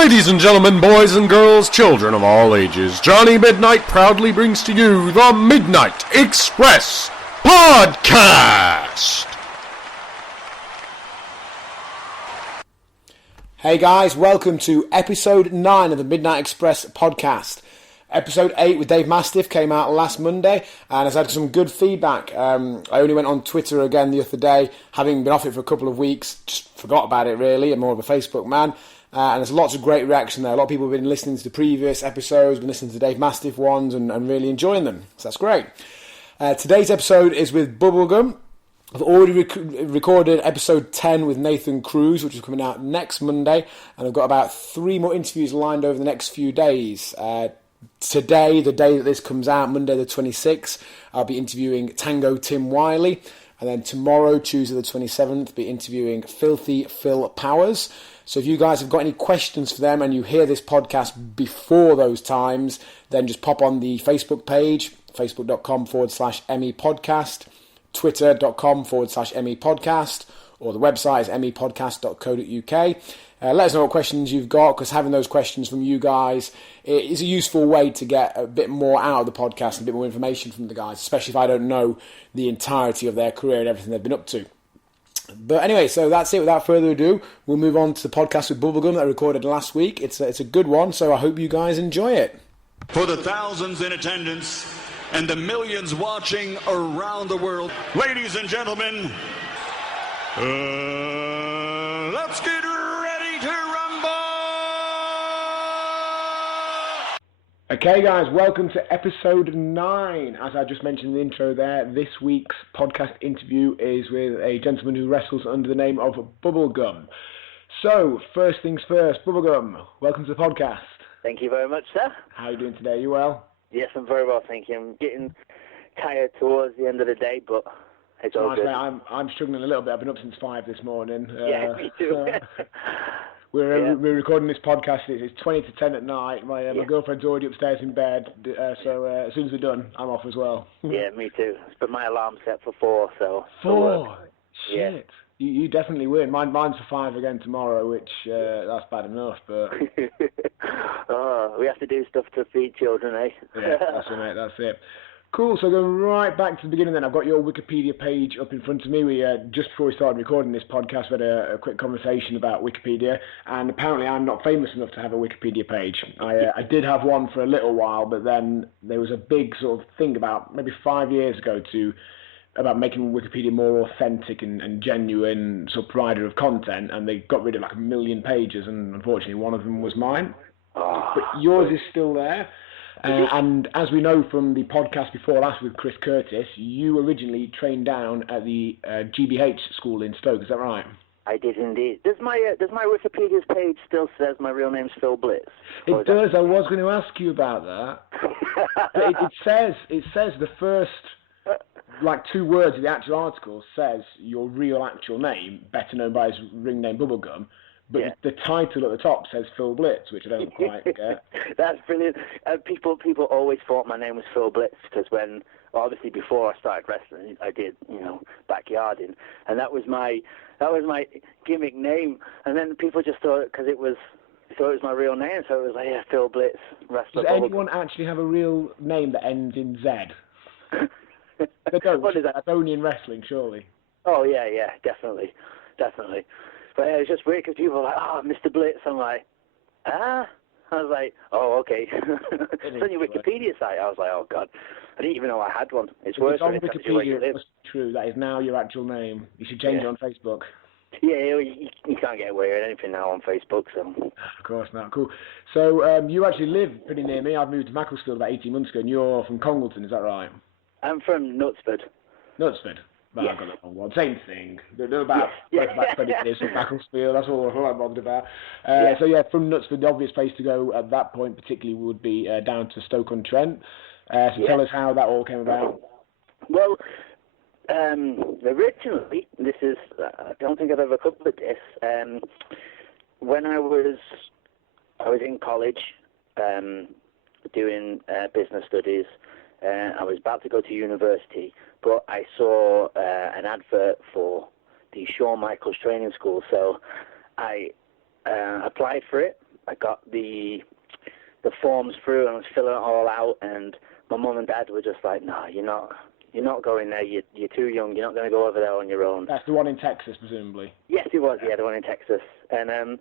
Ladies and gentlemen, boys and girls, children of all ages, Johnny Midnight proudly brings to you the Midnight Express Podcast! Hey guys, welcome to episode 9 of the Midnight Express Podcast. Episode 8 with Dave Mastiff came out last Monday and has had some good feedback. I only went on Twitter again the other day, having been off it for a couple of weeks, just forgot about it really, I'm more of a Facebook man. And there's lots of great reaction there. A lot of people have been listening to the previous episodes, been listening to the Dave Mastiff ones and really enjoying them. So that's great. Today's episode is with Bubblegum. I've already recorded episode 10 with Nathan Cruz, which is coming out next Monday. And I've got about 3 more interviews lined over the next few days. Today, the day that this comes out, Monday the 26th, I'll be interviewing Tango Tim Wiley. And then tomorrow, Tuesday the 27th, I'll be interviewing Filthy Phil Powers. So if you guys have got any questions for them and you hear this podcast before those times, then just pop on the Facebook page, facebook.com/MEpodcast, twitter.com/MEpodcast, or the website is mepodcast.co.uk. Let us know what questions you've got, because having those questions from you guys is a useful way to get a bit more out of the podcast and a bit more information from the guys, especially if I don't know the entirety of their career and everything they've been up to. But anyway, so that's it. Without further ado, we'll move on to the podcast with Bubblegum that I recorded last week. It's a good one, so I hope you guys enjoy it. For the thousands in attendance and the millions watching around the world, ladies and gentlemen, let's get ready to rumble! Okay guys, welcome to episode 9. As I just mentioned in the intro there, this week's podcast interview is with a gentleman who wrestles under the name of Bubblegum. So, first things first, Bubblegum, welcome to the podcast. Thank you very much, sir. How are you doing today? You well? Yes, I'm very well, thank you. I'm getting tired towards the end of the day, but it's all good. Mate, I'm struggling a little bit. I've been up since 5 this morning. Yeah, me too. We're recording this podcast. It's 20 to 10 at night. My girlfriend's already upstairs in bed, so as soon as we're done, I'm off as well. Yeah, me too. But my alarm's set for 4, so... 4? Shit. Yeah. You definitely win. Mine's for 5 again tomorrow, which that's bad enough, but... Oh, we have to do stuff to feed children, eh? Yeah, that's it, mate. That's it. Cool, so going right back to the beginning then, I've got your Wikipedia page up in front of me. We just before we started recording this podcast, we had a quick conversation about Wikipedia, and apparently I'm not famous enough to have a Wikipedia page. I did have one for a little while, but then there was a big sort of thing about maybe 5 years ago about making Wikipedia more authentic and genuine sort of provider of content, and they got rid of like 1 million pages, and unfortunately one of them was mine. But yours is still there. And as we know from the podcast before last with Chris Curtis, you originally trained down at the GBH school in Stoke, is that right? I did indeed. Does my Wikipedia's page still says my real name's Phil Blitz? It does. I was going to ask you about that. But it says the first like 2 words of the actual article says your real actual name, better known by his ring name Bubblegum. But the title at the top says Phil Blitz, which I don't quite get. That's brilliant. People always thought my name was Phil Blitz because obviously before I started wrestling, I did backyarding, and that was my gimmick name. And then people just thought thought it was my real name, so it was like Phil Blitz, wrestler. Does anyone actually have a real name that ends in Z? They don't. What is that? That's only in wrestling, surely. Oh yeah, definitely. But it's just weird because people are like, "Oh, Mr. Blitz." I'm like, "Ah." I was like, "Oh, okay." It's on your Wikipedia site. I was like, "Oh God, I didn't even know I had one." It's worse when on it tells you where you Wikipedia. live. It's true. That is now your actual name. You should change it on Facebook. Yeah, you can't get away with anything now on Facebook. So. Of course not. Cool. So you actually live pretty near me. I've moved to Macclesfield about 18 months ago, and you're from Congleton. Is that right? I'm from Knutsford. Knutsford. Well, yeah. I got the wrong one. Same thing. They're about 20 minutes from Macclesfield. That's all I'm bothered about. So yeah, from Knutsford, the obvious place to go at that point, particularly, would be down to Stoke-on-Trent. Tell us how that all came about. Well, originally, this is I don't think I've ever covered this. When I was in college, doing business studies. I was about to go to university, but I saw an advert for the Shawn Michaels training school, so I applied for it. I got the forms through and I was filling it all out, and my mum and dad were just like, no, you're not going there. You're too young. You're not going to go over there on your own. That's the one in Texas, presumably. Yes, it was. Yeah, the one in Texas. And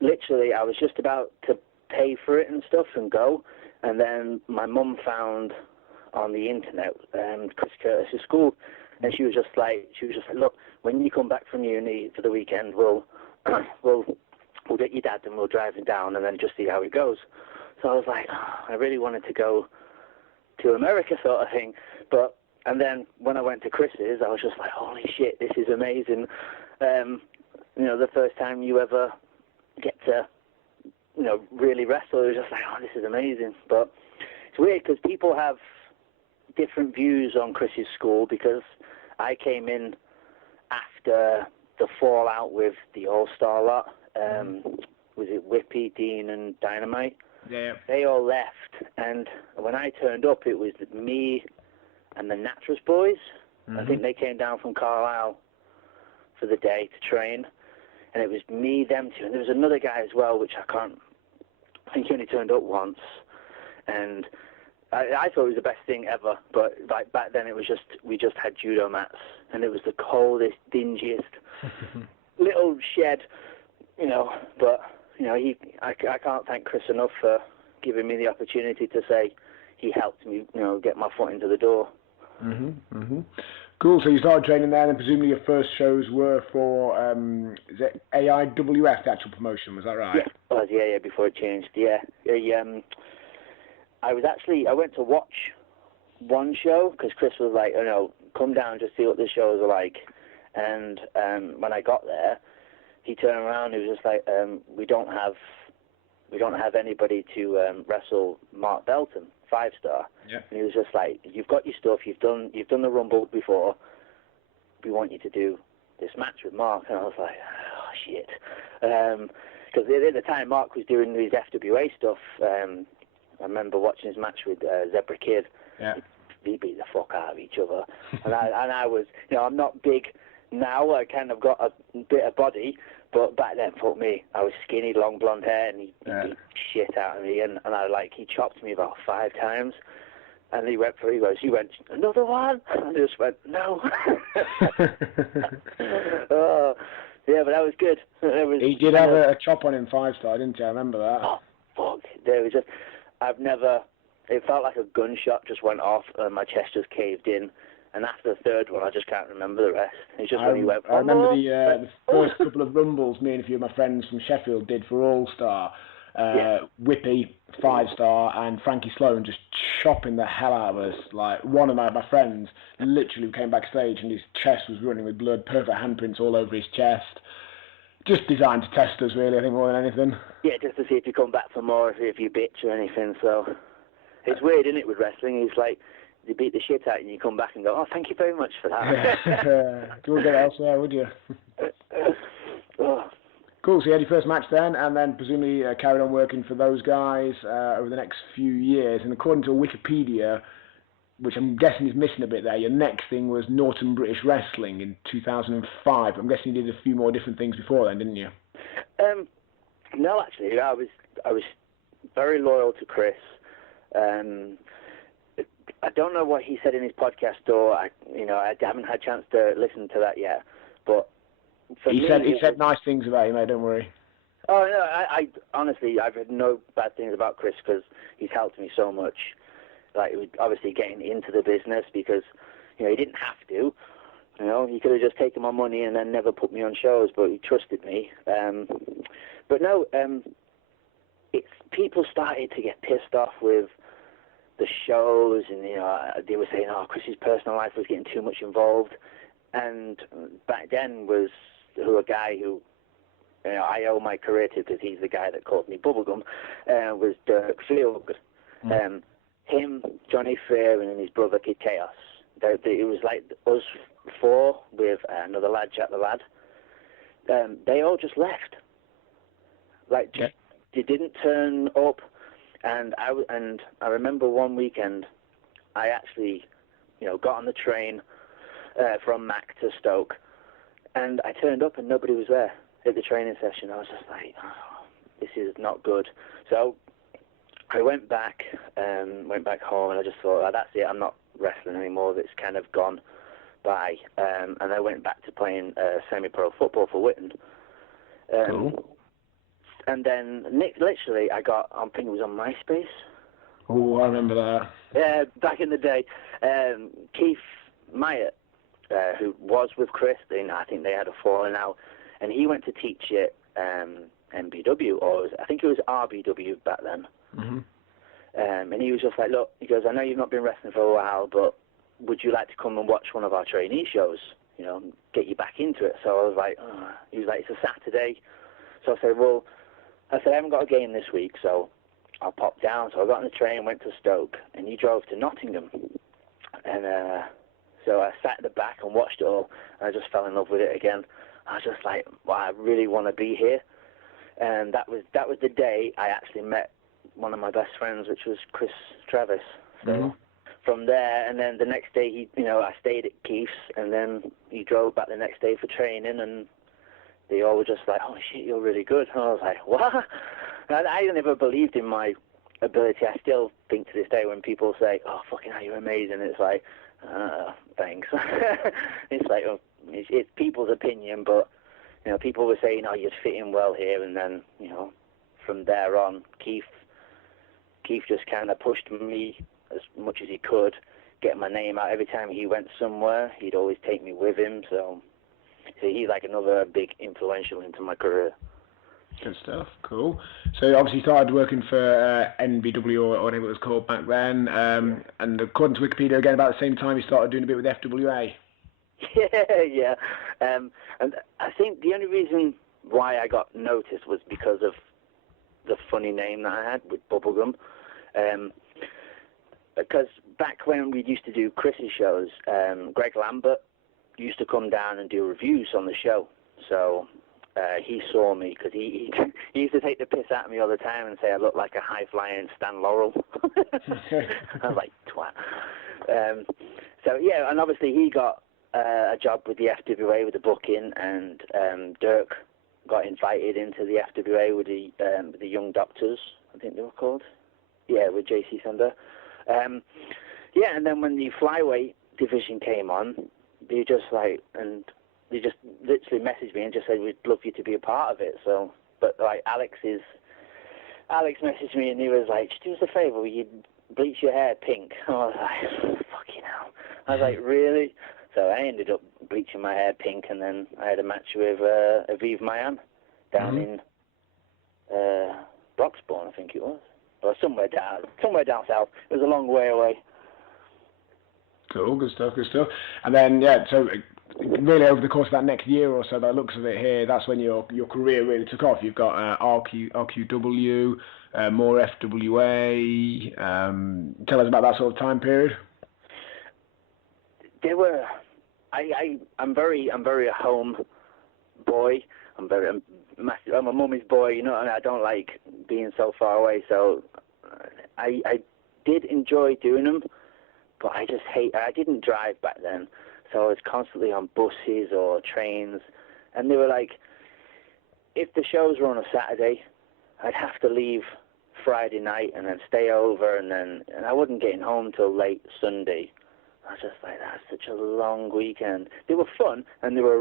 literally, I was just about to pay for it and stuff and go, and then my mum found on the internet Chris Curtis's school, and she was just like, look, when you come back from uni for the weekend, we'll get your dad and we'll drive him down and then just see how it goes. So I was like, I really wanted to go to America, sort of thing. And then when I went to Chris's, I was just like, holy shit, this is amazing. The first time you ever get to, really wrestle, it was just like, oh, this is amazing. But it's weird because people have different views on Chris's school, because I came in after the fallout with the All-Star lot. Was it Whippy, Dean, and Dynamite? Yeah. They all left, and when I turned up, it was me and the Natras boys. I think they came down from Carlisle for the day to train, and it was me, them two, and there was another guy as well, which I think he only turned up once, and I thought it was the best thing ever, but like back then we just had judo mats, and it was the coldest, dingiest little shed, but I can't thank Chris enough for giving me the opportunity to say he helped me, get my foot into the door. Cool. So you started training there, and presumably your first shows were for is it AIWF, the actual promotion? Was that right? Yeah, it was. Yeah, before it changed. Yeah. I went to watch one show because Chris was like, come down, just see what the shows are like. And when I got there, he turned around and he was just like, we don't have anybody to wrestle Mark Belton, 5-star. Yeah. And he was just like, you've got your stuff, you've done the Rumble before, we want you to do this match with Mark. And I was like, oh shit, because at the time Mark was doing his FWA stuff. I remember watching his match with Zebra Kid. Yeah. They beat the fuck out of each other, and I was, I'm not big now. I kind of got a bit of body, but back then, fuck me, I was skinny, long blonde hair, and he beat shit out of me, and he chopped me about 5 times, and he went, another one? And I just went, no. Oh, yeah, but that was good. He did have a chop on him 5-star, didn't you? I remember that. Oh, fuck. It felt like a gunshot just went off, and my chest just caved in. And after the third one, I just can't remember the rest. It's just when he went. I remember the first couple of rumbles me and a few of my friends from Sheffield did for All-Star. Whippy, 5-star, and Frankie Sloan just chopping the hell out of us. Like, one of my friends literally came backstage and his chest was running with blood, perfect handprints all over his chest. Just designed to test us, really, I think, more than anything. Yeah, just to see if you come back for more, if you bitch or anything. So it's weird, isn't it, with wrestling? It's like you beat the shit out and you come back and go, oh, thank you very much for that. You wouldn't get it elsewhere, would you? Oh. Cool, so you had your first match then, and then presumably carried on working for those guys over the next few years. And according to Wikipedia, which I'm guessing is missing a bit there, your next thing was Norton British Wrestling in 2005. I'm guessing you did a few more different things before then, didn't you? No, actually, I was very loyal to Chris. I don't know what he said in his podcast, or I haven't had a chance to listen to that yet. But he said nice things about you, mate. Don't worry. Oh no, I honestly, I've heard no bad things about Chris because he's helped me so much. Like, obviously getting into the business, because he didn't have to. He could have just taken my money and then never put me on shows, but he trusted me. But no, it's people started to get pissed off with the shows, and they were saying, "Oh, Chris's personal life was getting too much involved." And back then was a guy who I owe my career to, because he's the guy that called me Bubblegum. Was Dirk Fieldgood. Him, Johnny Fair, and his brother Kid Chaos. It was like us 4 with another lad, Jack the Lad. They all just left. They didn't turn up. And I remember one weekend, I actually, got on the train from Mac to Stoke, and I turned up and nobody was there at the training session. I was just like, oh, this is not good. So I went back home, and I just thought, oh, that's it, I'm not wrestling anymore, it's kind of gone by. And I went back to playing semi-pro football for Witten. Cool. And then, literally, I think it was on MySpace. Oh, I remember that. Yeah, back in the day. Keith Myatt, who was with Chris, I think they had a falling out, and he went to teach at MBW, I think it was RBW back then. Mm-hmm. And he was just like, look, he goes, I know you've not been wrestling for a while, but would you like to come and watch one of our trainee shows? You know, get you back into it. So I was like, he was like, it's a Saturday. So I said, well, I haven't got a game this week, so I'll pop down. So I got on the train, went to Stoke, and he drove to Nottingham. And so I sat at the back and watched it all, and I just fell in love with it again. I was just like, wow, I really want to be here. And that was the day I actually met one of my best friends, which was Chris Travis. So from there, and then the next day, I stayed at Keith's, and then he drove back the next day for training, and they all were just like, oh shit, you're really good. And I was like, what? And I never believed in my ability. I still think to this day when people say, oh, fucking hell, you're amazing, it's like, thanks. It's like, it's people's opinion, but, people were saying, oh, you're fitting well here, and then, from there on, Keith just kind of pushed me as much as he could, get my name out. Every time he went somewhere, he'd always take me with him, so he's like another big influential into my career. Good stuff, cool. So you obviously started working for NBW or whatever it was called back then, and according to Wikipedia, again, about the same time you started doing a bit with FWA. Yeah. And I think the only reason why I got noticed was because of the funny name that I had with Bubblegum. Because back when we used to do Chris's shows, Greg Lambert used to come down and do reviews on the show. So he saw me, because he used to take the piss out of me all the time and say I looked like a high-flying Stan Laurel. I was like, twat. So, yeah, and obviously he got a job with the FWA with the booking, and Dirk got invited into the FWA with the Young Doctors, I think they were called. Yeah, with JC Thunder. Yeah, and then when the flyweight division came on, they just literally messaged me and just said, we'd love you to be a part of it. So, but like Alex messaged me and he was like, do us a favour, will you bleach your hair pink? I was like, fucking hell. I was like, really? So I ended up bleaching my hair pink, and then I had a match with Aviv Mayan down in Broxbourne, I think it was. Or somewhere down south. It was a long way away. Cool, good stuff. And then, yeah, so really over the course of that next year or so, by the looks of it here, that's when your career really took off. You've got RQW, more FWA. Tell us about that sort of time period. There were, I'm very a home boy. I'm a mummy's boy, and I don't like being so far away. So I did enjoy doing them, but I didn't drive back then. So I was constantly on buses or trains, and they were like, if the shows were on a Saturday, I'd have to leave Friday night and then stay over, and I wasn't getting home till late Sunday. I was just like, that's such a long weekend. They were fun, and they were a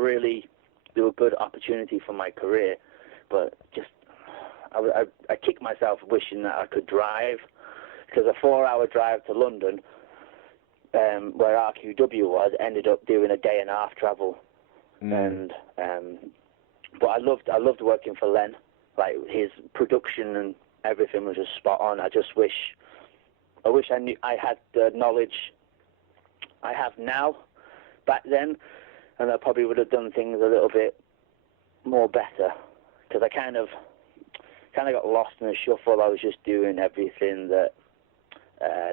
good opportunity for my career, but just I kicked myself wishing that I could drive, because a 4-hour drive to London, where RQW was, ended up doing a day and a half travel. And but I loved working for Len. Like, his production and everything was just spot on. I wish I had the knowledge I have now back then, and I probably would have done things a little bit more better, because I kind of got lost in the shuffle. I was just doing everything that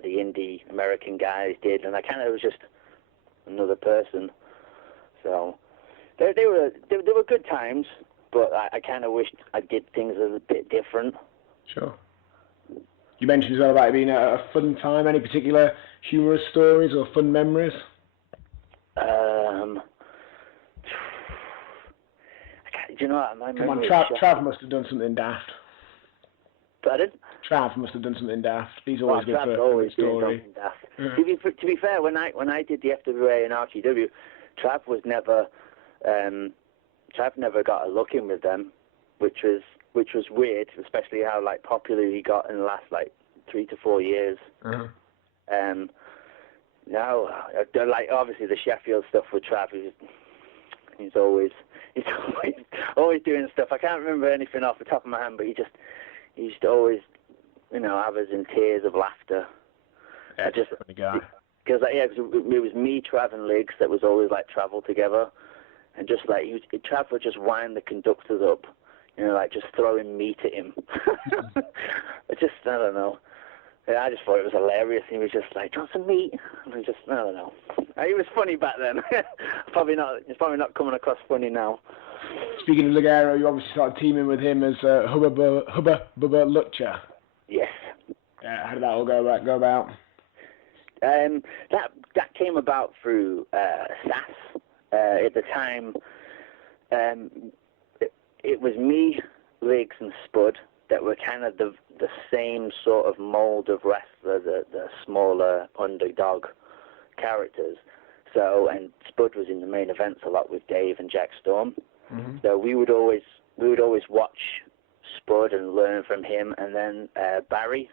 the indie American guys did, and I kind of was just another person. So they were good times, but I kind of wished I did things a bit different. Sure. You mentioned as well about it being a fun time. Any particular humorous stories or fun memories? Do you know what? My Come on, memory Trav must have done something daft. Pardon? Trav must have done something daft. He's always good Trav's for always a doing story. something daft. To be fair, when I did the FWA and RTW, Trav was never Trav never got a look in with them, which was weird, especially how like popular he got in the last like 3 to 4 years. Now, like obviously the Sheffield stuff with Trav, he's always doing stuff. I can't remember anything off the top of my hand, but he used to always, have us in tears of laughter. Yeah, funny guy. Because it was me, Trav, and Liggs that was always like travel together, and just like Trav would just wind the conductors up, like just throwing meat at him. I don't know. Yeah, I just thought it was hilarious. He was just like, "Do you want some meat?" And I don't know. He was funny back then. It's probably not coming across funny now. Speaking of Ligero, you obviously started teaming with him as Hubba Bubba Lutcher. Yes. How did that all go about? That came about through SAS. At the time, it was me, Liggs, and Spud that were kind of the same sort of mould of wrestler, the smaller underdog characters. So, and Spud was in the main events a lot with Dave and Jack Storm. Mm-hmm. So we would always watch Spud and learn from him, and then Barry,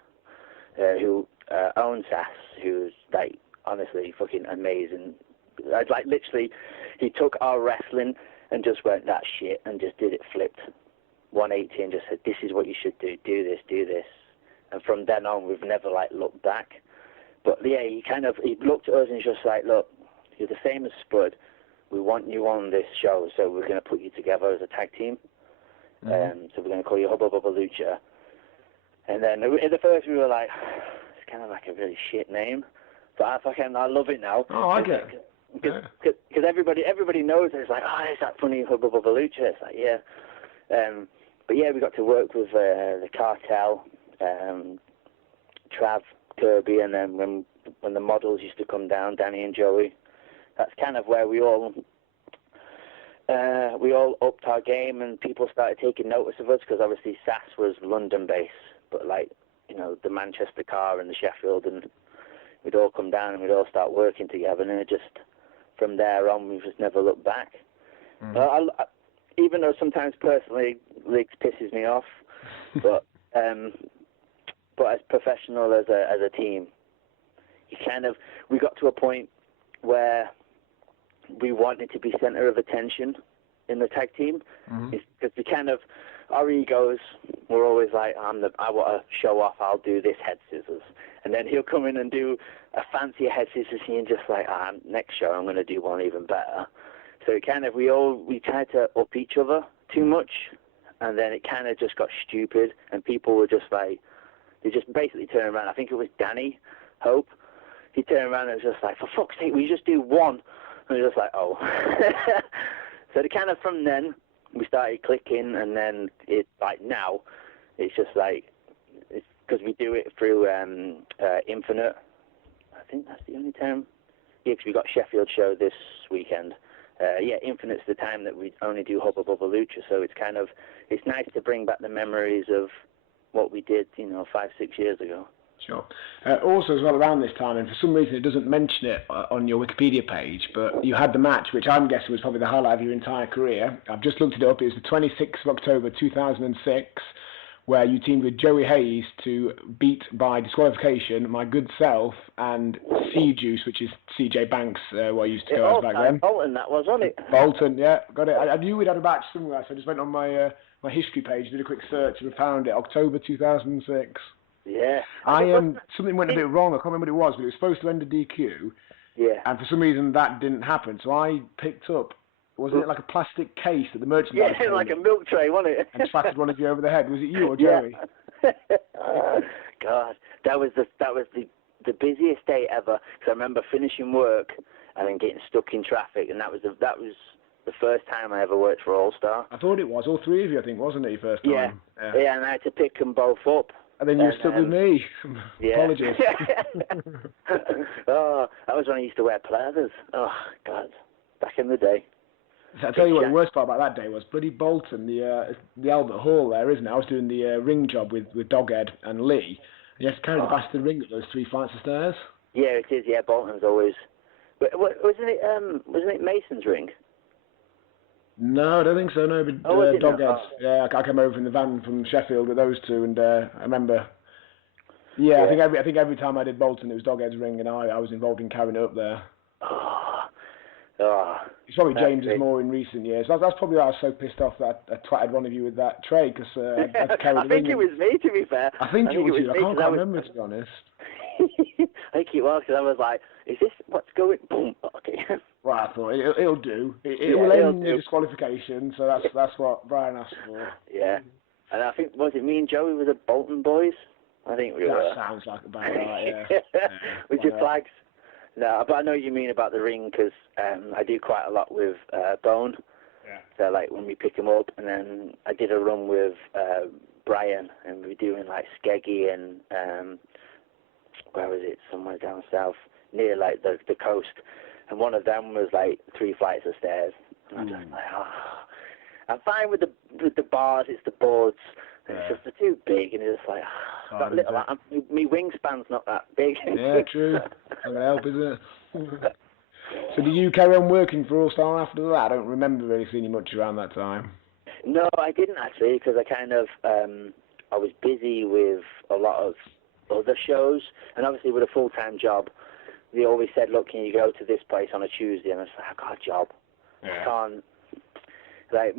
who owns SAS, who's like honestly fucking amazing. I'd like literally, he took our wrestling and just went that shit and just did it flipped 180 and just said, "This is what you should do. Do this, do this." And from then on, we've never like looked back. But yeah, he looked at us and he's just like, "Look, you're the same as Spud. We want you on this show, so we're going to put you together as a tag team. Mm-hmm. So we're going to call you Hubba Bubba Lucha." And then at first we were like, it's kind of like a really shit name, but I love it now. Oh, I get it. Because everybody knows it. It's like, oh, it's that funny Hubba Bubba Lucha. It's like, yeah. But yeah, we got to work with the Cartel, Trav, Kirby, and then when the models used to come down, Danny and Joey. That's kind of where we all upped our game, and people started taking notice of us because obviously SAS was London-based, but like the Manchester car and the Sheffield, and we'd all come down and we'd all start working together, and it just from there on we've just never looked back. Mm. Even though sometimes personally Liggs pisses me off, but as professional as a team, we got to a point where we wanted to be center of attention in the tag team, because our egos were always like, I want to show off, I'll do this head scissors, and then he'll come in and do a fancier head scissors and just like, next show I'm going to do one even better. So we tried to up each other too much, and then it kind of just got stupid, and people were just like, they just basically turned around. I think it was Danny Hope. He turned around and was just like, for fuck's sake, we just do one. And we were just like, oh. So from then we started clicking, and then now it's just like, it's because we do it through Infinite. I think that's the only term. Yeah, because we got Sheffield show this weekend. Infinite's the time that we only do Hubba Bubba Lucha, so it's nice to bring back the memories of what we did, 5-6 years ago. Sure. Also, as well, around this time, and for some reason it doesn't mention it on your Wikipedia page, but you had the match, which I'm guessing was probably the highlight of your entire career. I've just looked it up. It was the 26th of October 2006, where you teamed with Joey Hayes to beat by disqualification my good self and C-Juice, which is CJ Banks, where I used to go back then. Bolton, that was, wasn't it? Bolton, yeah, got it. I knew we'd had a match somewhere, so I just went on my history page, did a quick search, and found it, October 2006. Yeah. Something went a bit wrong. I can't remember what it was, but it was supposed to end a DQ. Yeah. And for some reason that didn't happen. So I picked up, wasn't it like a plastic case that the merchandise? Yeah, like a milk tray, wasn't it? And flattered one of you over the head. Was it you or Joey? Yeah. God, that was the busiest day ever. Because I remember finishing work and then getting stuck in traffic, and that was the first time I ever worked for All Star. I thought it was all three of you. I think, wasn't it, your first time? Yeah, and I had to pick them both up. And then you were stuck with me. Yeah. Apologies. Oh, that was when I used to wear pleathers. Oh, God. Back in the day. I tell you what, the worst part about that day was bloody Bolton, the Albert Hall there, isn't it? I was doing the ring job with Doghead and Lee, and you have to carry the bastard ring up those 3 flights of stairs. Yeah, it is. Yeah, Bolton's always. But wasn't it Mason's ring? No, I don't think so. No, but Doghead's. Yeah, I came over in the van from Sheffield with those two, and I remember. Yeah, I think every time I did Bolton, it was Doghead's ring, and I was involved in carrying it up there. It's probably James's more in recent years. That's probably why I was so pissed off that I twatted one of you with that tray, because I carried I think it was me, to be fair. I think it was you. I can't quite remember, to be honest. I think it was, because I was like, is this what's going... Boom. Okay. Well, I thought it'll do. It will end the disqualification, so that's what Brian asked for. Yeah. And I think, was it me and Joey were the Bolton boys? I think we were. That sounds like about right, yeah. With your flags. No, but I know what you mean about the ring, because I do quite a lot with Bone. Yeah. So, like, when we pick him up, and then I did a run with Brian, and we were doing, like, Skeggy and, where was it? Somewhere down south, near, like, the coast. And one of them was, like, 3 flights of stairs. And I'm just like, I'm fine with the bars, it's the boards. It's just they're too big, and it's just like, that little, my wingspan's not that big. Yeah, true. Not going to help, is it? So did you carry on working for All Star after that? I don't remember really seeing you much around that time. No, I didn't actually, because I kind of, I was busy with a lot of other shows, and obviously with a full-time job, they always said, look, can you go to this place on a Tuesday? And I was like, I got a job. I can't. Like,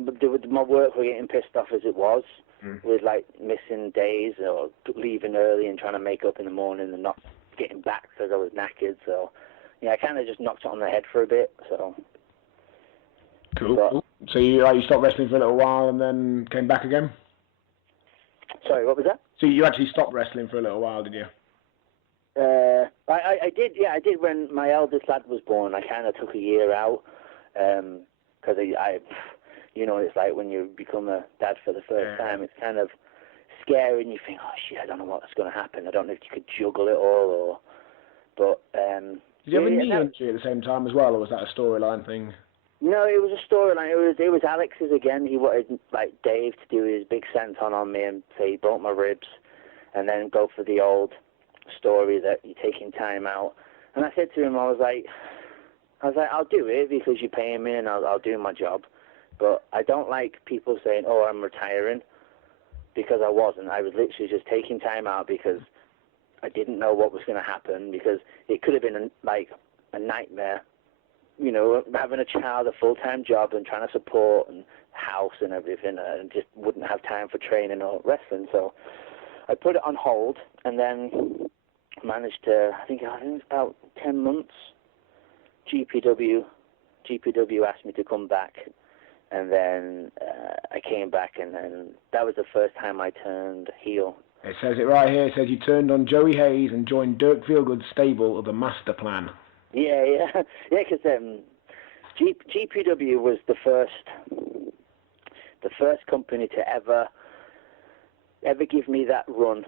my work was getting pissed off as it was, with, like, missing days or leaving early and trying to make up in the morning and not getting back because I was knackered. So, yeah, I kind of just knocked it on the head for a bit. So. Cool. So you stopped wrestling for a little while and then came back again? Sorry, what was that? So you actually stopped wrestling for a little while, did you? I did. Yeah, I did. When my eldest lad was born, I kind of took a year out because I you know, it's like when you become a dad for the first time, it's kind of scary, and you think, oh shit, I don't know what's going to happen. I don't know if you could juggle it all, but did you have a knee injury at the same time as well, or was that a storyline thing? No, it was a storyline. It was Alex's again. He wanted, like, Dave to do his big senton on me and say he broke my ribs, and then go for the old story that you're taking time out. And I said to him, I was like, I'll do it because you're paying me, and I'll do my job. But I don't like people saying, oh, I'm retiring, because I wasn't. I was literally just taking time out because I didn't know what was going to happen, because it could have been a nightmare, you know, having a child, a full-time job, and trying to support and house and everything, and just wouldn't have time for training or wrestling. So I put it on hold, and then managed to, I think it was about 10 months, GPW asked me to come back. And then I came back, and then that was the first time I turned heel. It says it right here. It says you turned on Joey Hayes and joined Dirk Feelgood's stable of the Master Plan. Yeah, because GPW was the first company to ever give me that run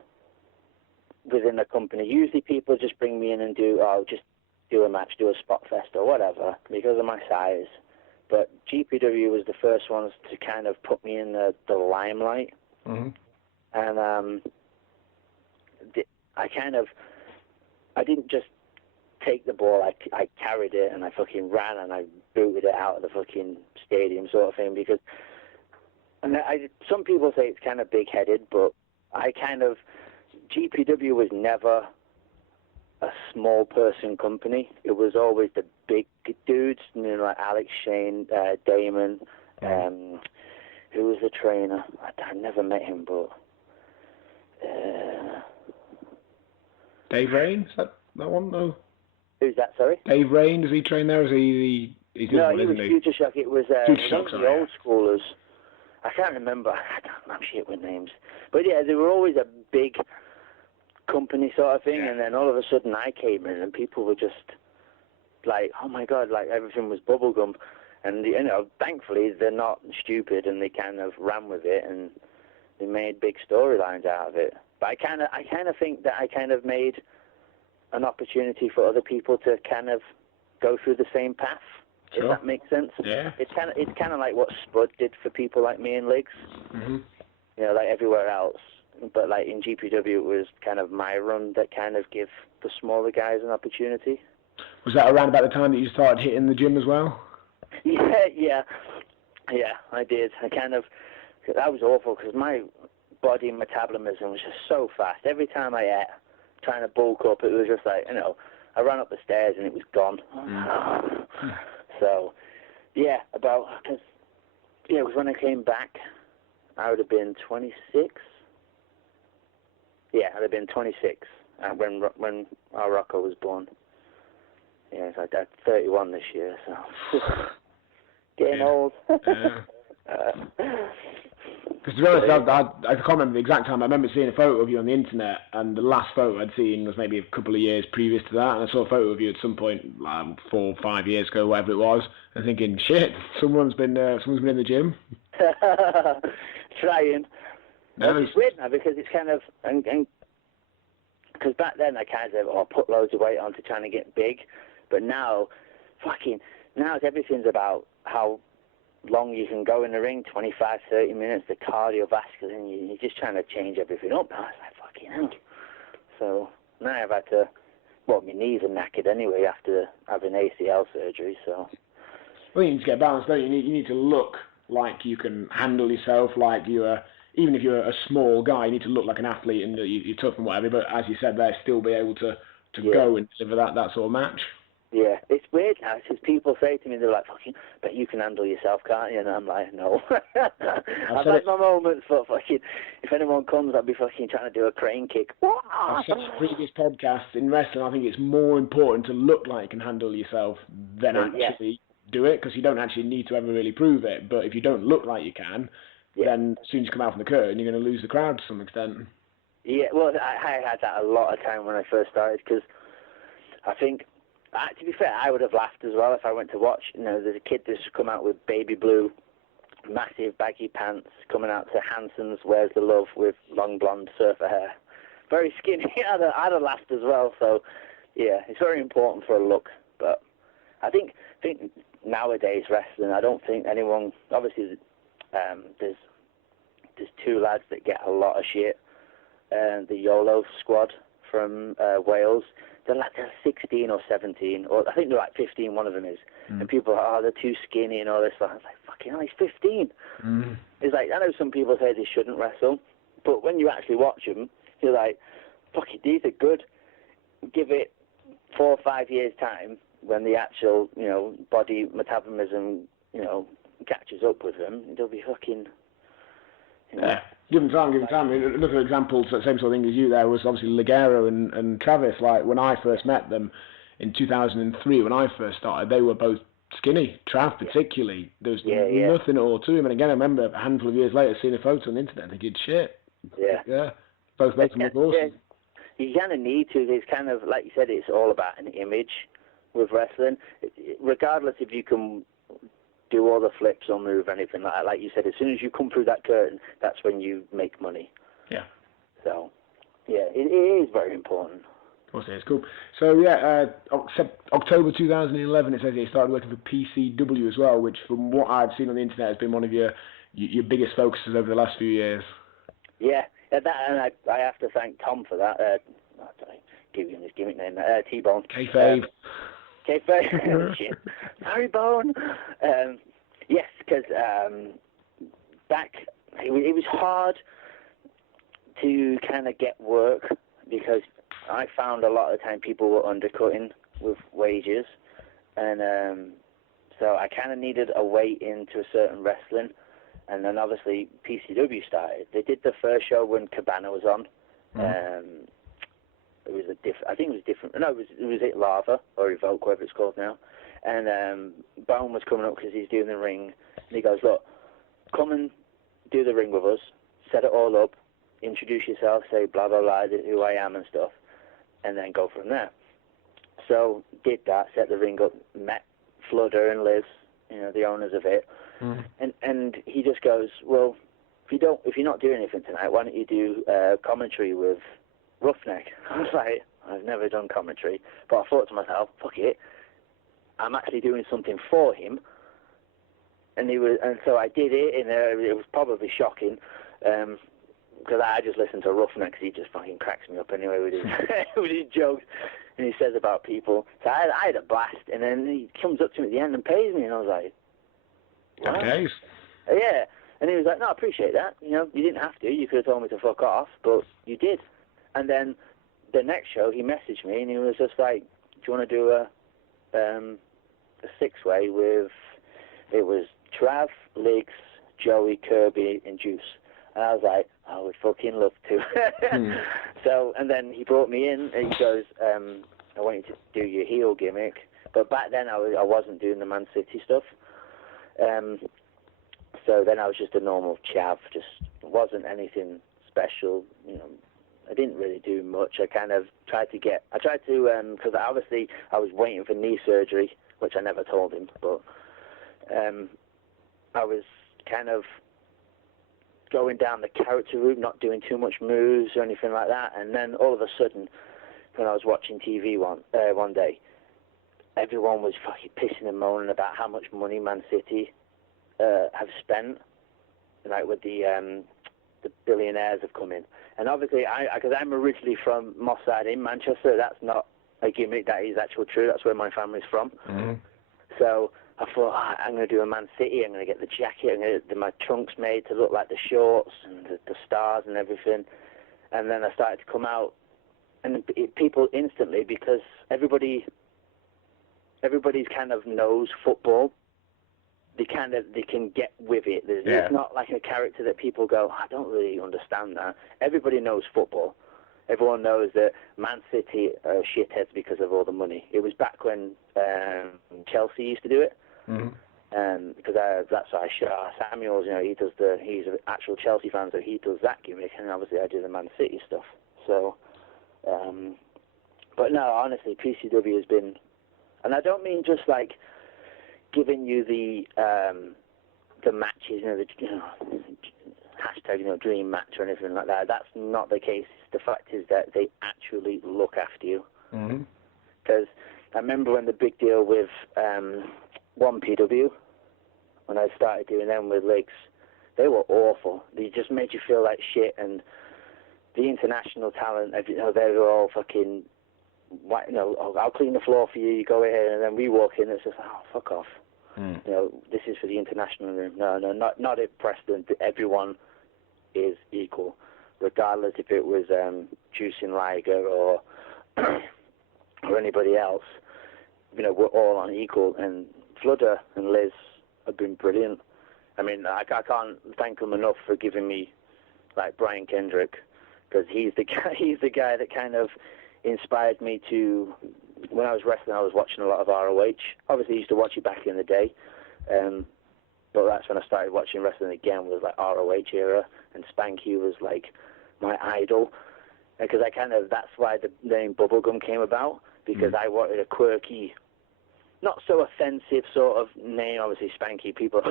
within a company. Usually people just bring me in and do a match, do a spot fest or whatever, because of my size. But GPW was the first ones to kind of put me in the limelight. Mm-hmm. And I didn't just take the ball, I carried it, and I fucking ran, and I booted it out of the fucking stadium sort of thing, because some people say it's kind of big-headed, but GPW was never a small person company. It was always the big dudes, you know, like Alex, Shane, Damon, who was the trainer. I never met him, but Dave Rain, is that one? No. Who's that? Sorry. Dave Rain, does he train there? Is he was Future Shock. It was the old schoolers. I can't remember. I'm shit with names, but yeah, they were always a big company sort of thing, and then all of a sudden I came in, and people were just like, oh my god, like everything was Bubblegum. And, you know, thankfully they're not stupid, and they kind of ran with it, and they made big storylines out of it. But I kind of think that I kind of made an opportunity for other people to kind of go through the same path. if that makes sense. Yeah. It's kind of like what Spud did for people like me in leagues. Mm-hmm. You know, like everywhere else. But like in GPW, it was kind of my run that kind of give the smaller guys an opportunity. Was that around about the time that you started hitting the gym as well? Yeah, I did. That was awful because my body metabolism was just so fast. Every time I ate, trying to bulk up, it was just like, you know, I ran up the stairs and it was gone. So, yeah, it was when I came back, I would have been 26. Yeah, I'd have been 26 when our Rocco was born. Yeah, it's like 31 this year, so getting old. Because to be honest, I can't remember the exact time. I remember seeing a photo of you on the internet, and the last photo I'd seen was maybe a couple of years previous to that, and I saw a photo of you at some point, 4 or 5 years ago, whatever it was, and thinking, shit, someone's been in the gym. Trying. It's weird now because it's kind of, and because back then I kind of put loads of weight on to trying to get big, but now everything's about how long you can go in the ring, 25, 30 minutes, the cardiovascular, and you're just trying to change everything up. I was like, fucking hell. So now I've had to, my knees are knackered anyway after having ACL surgery, so. Well, you need to get balanced, don't you? You need to look like you can handle yourself, like even if you're a small guy, you need to look like an athlete and you're tough and whatever, but as you said there, still be able to go and deliver that sort of match. Yeah, it's weird now because people say to me, they're like, fucking, but you can handle yourself, can't you? And I'm like, no. I've had my moments, but fucking, if anyone comes, I'd be fucking trying to do a crane kick. I've said in previous podcasts, in wrestling, I think it's more important to look like you can handle yourself than actually do it, because you don't actually need to ever really prove it. But if you don't look like you can, then as soon as you come out from the curtain, you're going to lose the crowd to some extent. Yeah, well, I had that a lot of time when I first started, because I think, to be fair, I would have laughed as well if I went to watch. You know, there's a kid that's come out with baby blue, massive baggy pants, coming out to Hanson's Where's the Love with long blonde surfer hair. Very skinny. I'd have laughed as well. So, yeah, it's very important for a look. But I think nowadays wrestling, I don't think anyone, obviously there's 2 lads that get a lot of shit. The YOLO squad from Wales. They're 16 or 17, or I think they're like 15, one of them is. And people are like, they're too skinny and all this stuff. I was like, fucking hell, he's 15. It's like, I know some people say they shouldn't wrestle, but when you actually watch them, you're like, fuck it, these are good. Give it 4 or 5 years' time, when the actual, body metabolism, catches up with them, they'll be fucking, Yeah. Give them time. Another example, same sort of thing as you there, was obviously Ligero and Travis. Like, when I first met them in 2003, when I first started, they were both skinny. Trav particularly. There was nothing at all to him. And again, I remember a handful of years later seeing a photo on the internet and thinking, shit. Yeah. Both of them look awesome. You kind of need to. It's kind of, like you said, it's all about an image with wrestling. Regardless if you can do all the flips or move anything like that. Like you said, as soon as you come through that curtain, that's when you make money. Yeah. So, yeah, it is very important. Of course it is. Cool. So, October 2011, it says you started working for PCW as well, which from what I've seen on the internet has been one of your biggest focuses over the last few years. Yeah, and I have to thank Tom for that. Give him his gimmick name, T-Bone. Kayfabe. Kayfabe. Shit. Sorry, Bone. Yes, because back, it was hard to kind of get work, because I found a lot of the time people were undercutting with wages, and so I kind of needed a way into a certain wrestling. And then obviously PCW started. They did the first show when Cabana was on. It was I think it was different. No, it was Lava or Evoke, whatever it's called now. And Bone was coming up because he's doing the ring, and he goes, "Look, come and do the ring with us. Set it all up. Introduce yourself. Say blah blah blah, who I am and stuff, and then go from there." So did that. Set the ring up. Met Fludder and Liz, the owners of it. And he just goes, "Well, if you're not doing anything tonight, why don't you do commentary with Roughneck?" I was like, I've never done commentary, but I thought to myself, fuck it, I'm actually doing something for him. And so I did it, and it was probably shocking, because I just listened to Roughneck, because he just fucking cracks me up anyway with his with his jokes, and he says about people. So I had a blast, and then he comes up to me at the end and pays me, and I was like, what? Okay. Yeah. And he was like, no, I appreciate that. You know, you didn't have to. You could have told me to fuck off, but you did. And then the next show, he messaged me, and he was just like, do you want to do a six-way with, it was Trav, Liggs, Joey, Kirby, and Juice. And I was like, I would fucking love to. So, and then he brought me in, and he goes, I want you to do your heel gimmick. But back then, I wasn't doing the Man City stuff. So then I was just a normal chav, just wasn't anything special, you know. I didn't really do much. I tried to, because obviously I was waiting for knee surgery, which I never told him, but I was kind of going down the character route, not doing too much moves or anything like that, and then all of a sudden, when I was watching TV one day, everyone was fucking pissing and moaning about how much money Man City have spent, like with the billionaires have come in. And obviously, because I'm originally from Moss Side in Manchester, that's not a gimmick, that is actual true, that's where my family's from. Mm-hmm. So I thought, I'm going to do a Man City, I'm going to get the jacket, I'm going to get my trunks made to look like the shorts and the stars and everything. And then I started to come out, and people instantly, because everybody's kind of knows football, they can get with it. It's not like a character that people go, I don't really understand that. Everybody knows football. Everyone knows that Man City are shitheads because of all the money. It was back when Chelsea used to do it. Mm-hmm. Because that's why Samuels, you know, he's an actual Chelsea fan, so he does that gimmick, and obviously I do the Man City stuff. So, but no, honestly, PCW has been, and I don't mean just like giving you the matches, hashtag, dream match or anything like that. That's not the case. The fact is that they actually look after you. Because I remember when the big deal with 1PW, when I started doing them with Liggs, they were awful. They just made you feel like shit, and the international talent, they were all fucking, I'll clean the floor for you, you go ahead, and then we walk in, and it's just, fuck off. This is for the international room. No, not at Preston. Everyone is equal, regardless if it was Juice and Liger or anybody else. We're all on equal, and Fludder and Liz have been brilliant. I mean, I can't thank them enough for giving me, like, Brian Kendrick, because he's the guy that kind of inspired me to. When I was wrestling, I was watching a lot of ROH. Obviously, I used to watch it back in the day, but that's when I started watching wrestling again, was like ROH era, and Spanky was like my idol, because that's why the name Bubblegum came about, because I wanted a quirky, not so offensive sort of name. Obviously, Spanky, people,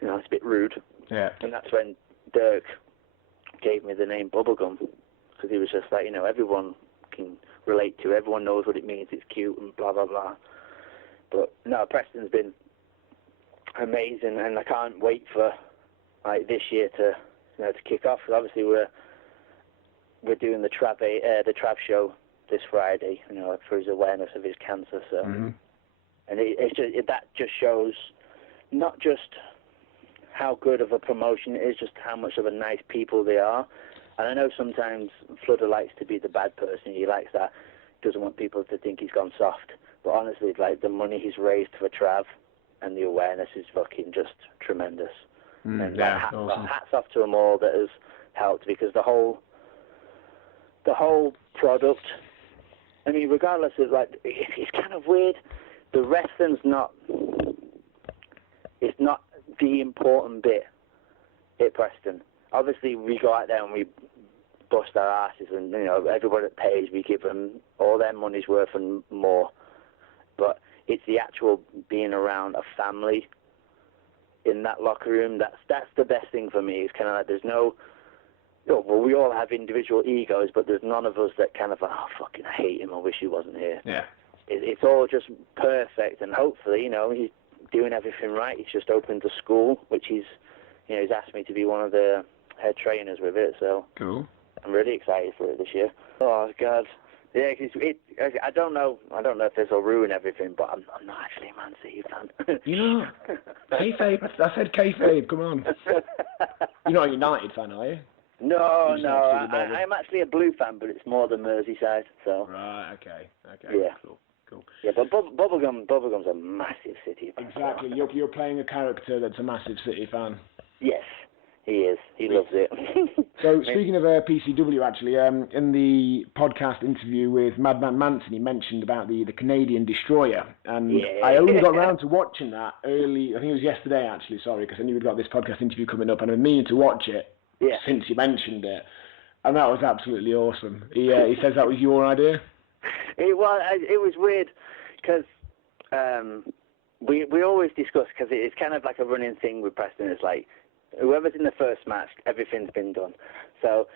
it's a bit rude. Yeah. And that's when Dirk gave me the name Bubblegum, because he was just like, everyone can relate to, everyone knows what it means, it's cute and blah blah blah. But no, Preston's been amazing, and I can't wait for like this year to kick off. Obviously we're doing the Trav show this Friday, for his awareness of his cancer. So, and that just shows not just how good of a promotion it is, just how much of a nice people they are. And I know sometimes Fludder likes to be the bad person. He likes that. Doesn't want people to think he's gone soft. But honestly, like, the money he's raised for Trav and the awareness is fucking just tremendous. And awesome. Hats off to them all that has helped, because the whole product, I mean, regardless of, like, it's kind of weird. The wrestling's it's not the important bit at Preston. Obviously, we go out there and we bust our asses, and everybody that pays, we give them all their money's worth and more. But it's the actual being around a family in that locker room. That's the best thing for me. It's kind of like there's no. We all have individual egos, but there's none of us that kind of fucking hate him. I wish he wasn't here. Yeah. it's all just perfect, and hopefully, he's doing everything right. He's just opened a school, which he's asked me to be one of the head trainers with it, so cool. I'm really excited for it this year. Oh God, yeah, I don't know if this will ruin everything, but I'm not actually a Man City fan. Kayfabe. I said kayfabe. Come on. You're not a United fan, are you? No, I'm actually a Blue fan, but it's more the Merseyside. So. Right. Okay. Yeah. Cool. Yeah, but Bubblegum's a massive City fan. Exactly. You're playing a character that's a massive City fan. Yes, he is. He loves it. So, speaking of PCW, actually, in the podcast interview with Madman Manson, he mentioned about the Canadian Destroyer, and I only got around to watching that early. I think it was yesterday, actually. Sorry, because I knew we'd got this podcast interview coming up, and I've been meaning to watch it since you mentioned it, and that was absolutely awesome. He says that was your idea. It was weird because we always discuss, because it's kind of like a running thing with Preston. It's like whoever's in the first match, everything's been done. So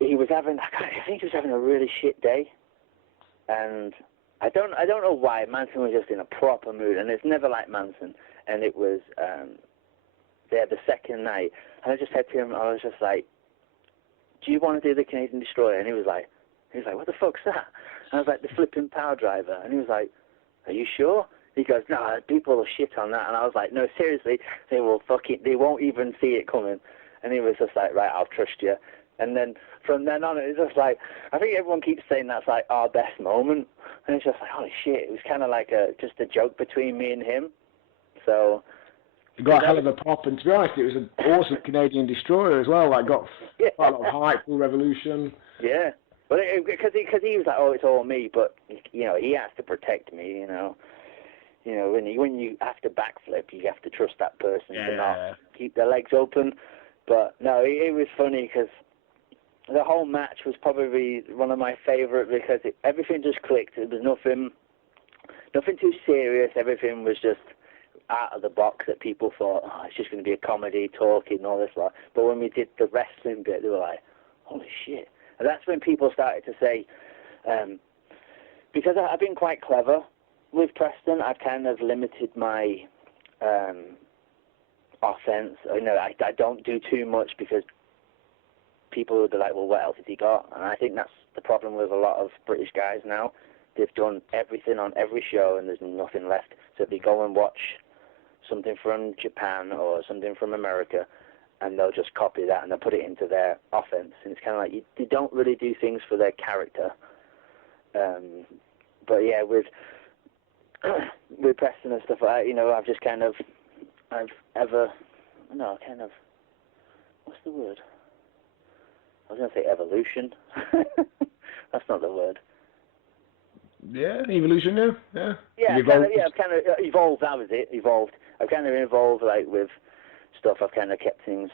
I think he was having a really shit day, and I don't know why. Manson was just in a proper mood, and it's never like Manson. And it was the second night, and I just said to him, I was just like, "Do you want to do the Canadian Destroyer?" And he was like, "What the fuck's that?" And I was like, "The flipping power driver." And he was like, "Are you sure?" He goes, "No, people will shit on that." And I was like, "No, seriously, they won't even see it coming." And he was just like, "Right, I'll trust you." And then from then on, it's just like, I think everyone keeps saying that's like our best moment. And it's just like, holy shit, it was kind of like just a joke between me and him. So. It got a hell of a pop, and to be honest, it was an awesome Canadian Destroyer as well. Like, got quite a lot of hype, full revolution. Yeah. But because he was like, "Oh, it's all me," but he has to protect me. When you have to backflip, you have to trust that person to not keep their legs open. But no, it was funny because the whole match was probably one of my favourite, because everything just clicked. It was nothing too serious. Everything was just out of the box that people thought, "Oh, it's just going to be a comedy, talking, and all this lot." But when we did the wrestling bit, they were like, "Holy shit!" And that's when people started to say, because I've been quite clever with Preston, I've kind of limited my offense. I don't do too much, because people would be like, "Well, what else has he got?" And I think that's the problem with a lot of British guys now. They've done everything on every show, and there's nothing left. So if they go and watch something from Japan or something from America, and they'll just copy that and they'll put it into their offense. And it's kind of like they don't really do things for their character. But yeah, with Preston and stuff like that, I've just kind of, what's the word? I was going to say evolution. That's not the word. Yeah, evolution, yeah. Yeah, I've kind of evolved. That was it. Evolved. I've kind of evolved, like with stuff. I've kind of kept things,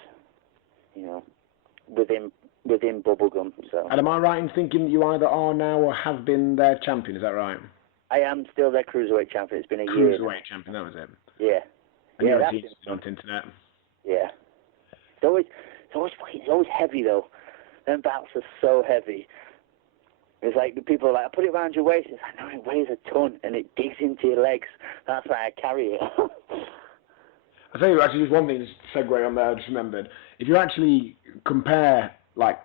within Bubblegum. So. And am I right in thinking that you either are now or have been their champion? Is that right? I am still their cruiserweight champion. It's been a year. Cruiserweight champion. That was it. Yeah. And you're on the internet. Yeah. It's always heavy though. Them belts are so heavy. It's like people are like, "Put it around your waist." It's like, no, it weighs a ton and it digs into your legs. That's why I carry it. I'll tell you, actually, just one thing to segue on there, I just remembered. If you actually compare, like,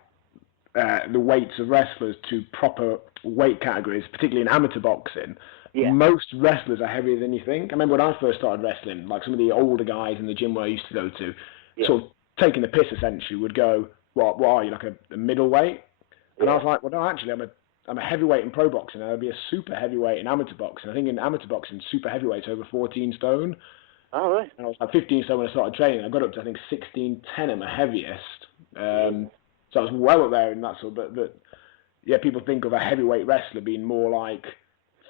the weights of wrestlers to proper weight categories, particularly in amateur boxing, most wrestlers are heavier than you think. I remember when I first started wrestling, like some of the older guys in the gym where I used to go to, sort of taking the piss essentially, would go, what are you, like a middleweight? And I was like, well, no, actually, I'm a heavyweight in pro boxing, and I'd be a super heavyweight in amateur boxing. I think in amateur boxing, super heavyweight's over 14 stone. Oh, right. And I was like 15 stone when I started training. I got up to, I think, 16.10 at my heaviest. So I was well up there in that sort of, but yeah, people think of a heavyweight wrestler being more like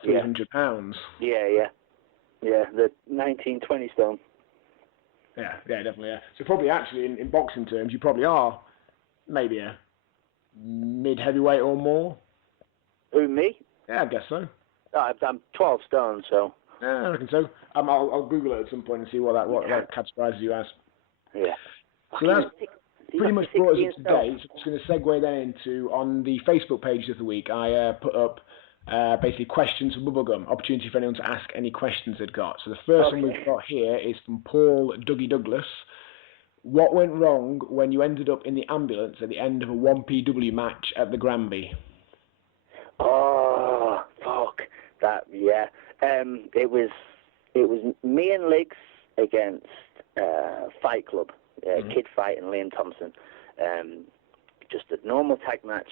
300 pounds. Yeah, the 19, 20 stone. Yeah, definitely, yeah. So probably actually, in boxing terms, you probably are maybe a mid-heavyweight or more. Who, me? Yeah, I guess so. I'm 12 stone, so... Yeah, I reckon so. I'll Google it at some point and see what that categorizes you as. Yeah. So that's pretty much brought us up to date. So I'm just going to segue then into, on the Facebook page of the week, I put up basically questions for Bubblegum. Opportunity for anyone to ask any questions they've got. So the first one we've got here is from Paul Dougie Douglas. What went wrong when you ended up in the ambulance at the end of a 1PW match at the Granby? Oh, fuck. It was me and Liggs against Fight Club, Kid Fight and Liam Thompson. Just a normal tag match.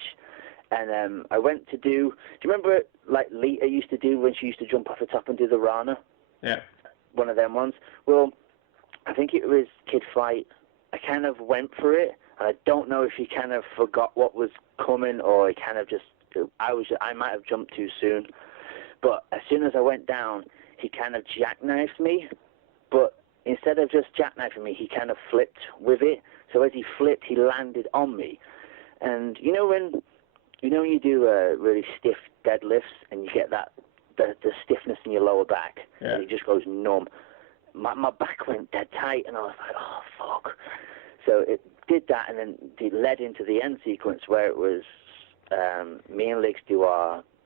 And I went to do you remember like Lita used to do when she used to jump off the top and do the Rana? Yeah. One of them ones. Well, I think it was Kid Fight. I kind of went for it. I don't know if he kind of forgot what was coming or he kind of just, I might have jumped too soon. But as soon as I went down, he kind of jackknifed me. But instead of just jackknifing me, he kind of flipped with it. So as he flipped, he landed on me. And you know when you do really stiff deadlifts and you get that the stiffness in your lower back, and it just goes numb. My back went dead tight, and I was like, oh fuck. So it did that, and then it led into the end sequence where it was me and Liggs do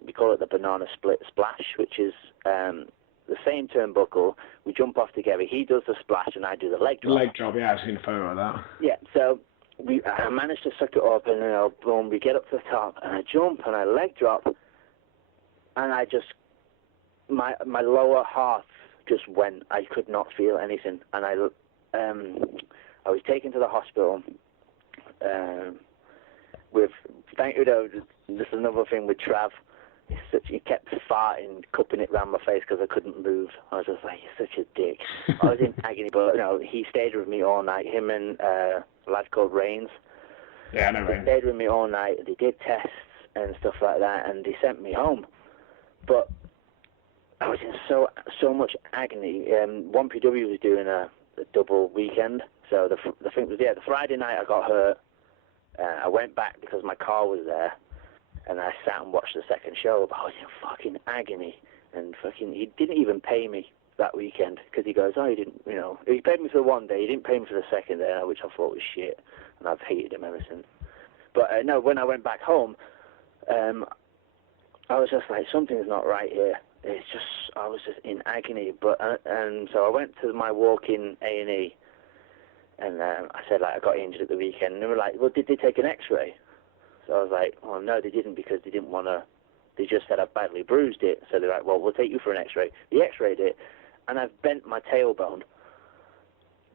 we call it the banana split splash, which is the same turnbuckle. We jump off together. He does the splash, and I do the leg drop. Leg drop, yeah, I've seen a photo of that. Yeah, so I managed to suck it up, and boom, we get up to the top, and I jump, and I leg drop, and I just, my lower half just went. I could not feel anything, and I was taken to the hospital with, thank you, though, this is another thing with Trav. He kept farting, cupping it round my face because I couldn't move. I was just like, you're such a dick. I was in agony, but he stayed with me all night. Him and a lad called Rains. Yeah, I know Rains. They stayed with me all night. They did tests and stuff like that, and they sent me home. But I was in so much agony. 1PW was doing a double weekend. So the thing was, the Friday night I got hurt. I went back because my car was there. And I sat and watched the second show, but I was in fucking agony. And he didn't even pay me that weekend because he goes, he didn't, he paid me for one day, he didn't pay me for the second day, which I thought was shit. And I've hated him ever since. But no, when I went back home, I was just like, something's not right here. I was just in agony. And so I went to my walk-in A&E, and I said, I got injured at the weekend. And they were like, well, did they take an X-ray? So I was like, oh, no, they didn't because they didn't want to, they just said I badly bruised it. So they're like, well, we'll take you for an X-ray. They X-rayed it, and I've bent my tailbone,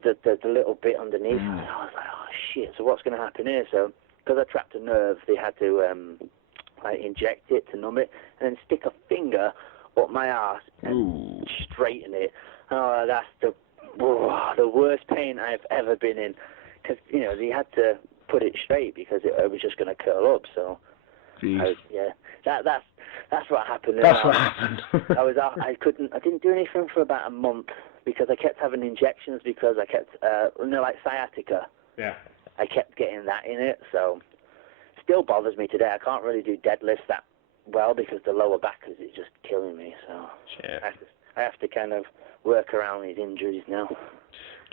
the little bit underneath. And I was like, oh, shit, so what's going to happen here? So because I trapped a nerve, they had to inject it to numb it, and then stick a finger up my arse and straighten it. Oh, that's the worst pain I've ever been in. Because, they had to put it straight because it was just going to curl up. So, that's what happened. That's what happened. I didn't do anything for about a month because I kept having injections because I kept, like sciatica. Yeah. I kept getting that in it, so still bothers me today. I can't really do deadlifts that well because the lower back is just killing me. So shit. I have to kind of work around these injuries now.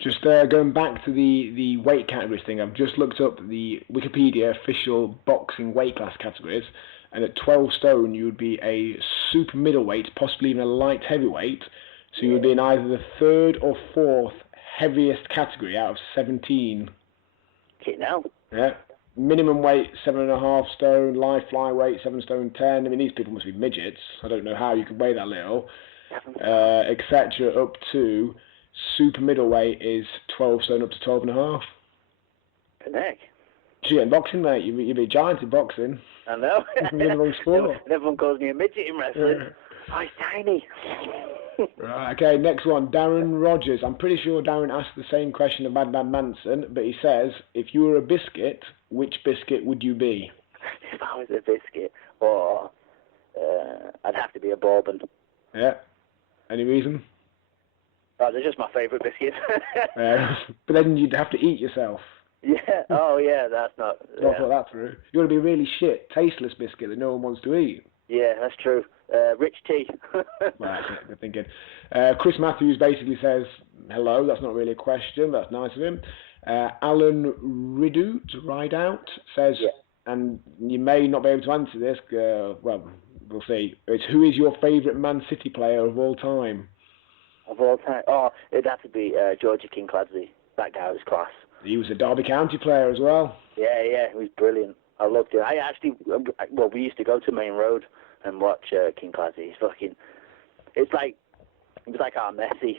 Just going back to the weight categories thing, I've just looked up the Wikipedia official boxing weight class categories, and at 12 stone you would be a super middleweight, possibly even a light heavyweight, so you would be in either the third or fourth heaviest category out of 17. Okay, now? Yeah. Minimum weight 7.5 stone, light flyweight 7 stone 10. I mean, these people must be midgets. I don't know how you could weigh that little, etc. Up to super middleweight is 12 stone up to 12.5. Connect. Gee, in boxing, mate, you'd be a giant in boxing. I know. Minimum sport. Everyone calls me a midget in wrestling. Oh, he's tiny. Right, okay, next one. Darren Rogers. I'm pretty sure Darren asked the same question of Madman Manson, but he says, if you were a biscuit, which biscuit would you be? If I was a biscuit, or I'd have to be a bourbon. Yeah. Any reason? Oh, they're just my favourite biscuits. But then you'd have to eat yourself. Yeah. Oh, yeah. That's not. Not thought that through. You want to be a really shit, tasteless biscuit that no one wants to eat. Yeah, that's true. Rich tea. Right, good thinking. Chris Matthews basically says, hello, that's not really a question, that's nice of him. Alan Ridout says, and you may not be able to answer this, well, We'll see. It's who is your favourite Man City player of all time? Of all time? Oh, it'd have to be Georgie King-Clancy. That guy was class. He was a Derby County player as well. Yeah, he was brilliant. I loved it. I actually, we used to go to Main Road and watch King-Clancy. He's fucking, it was like our Messi.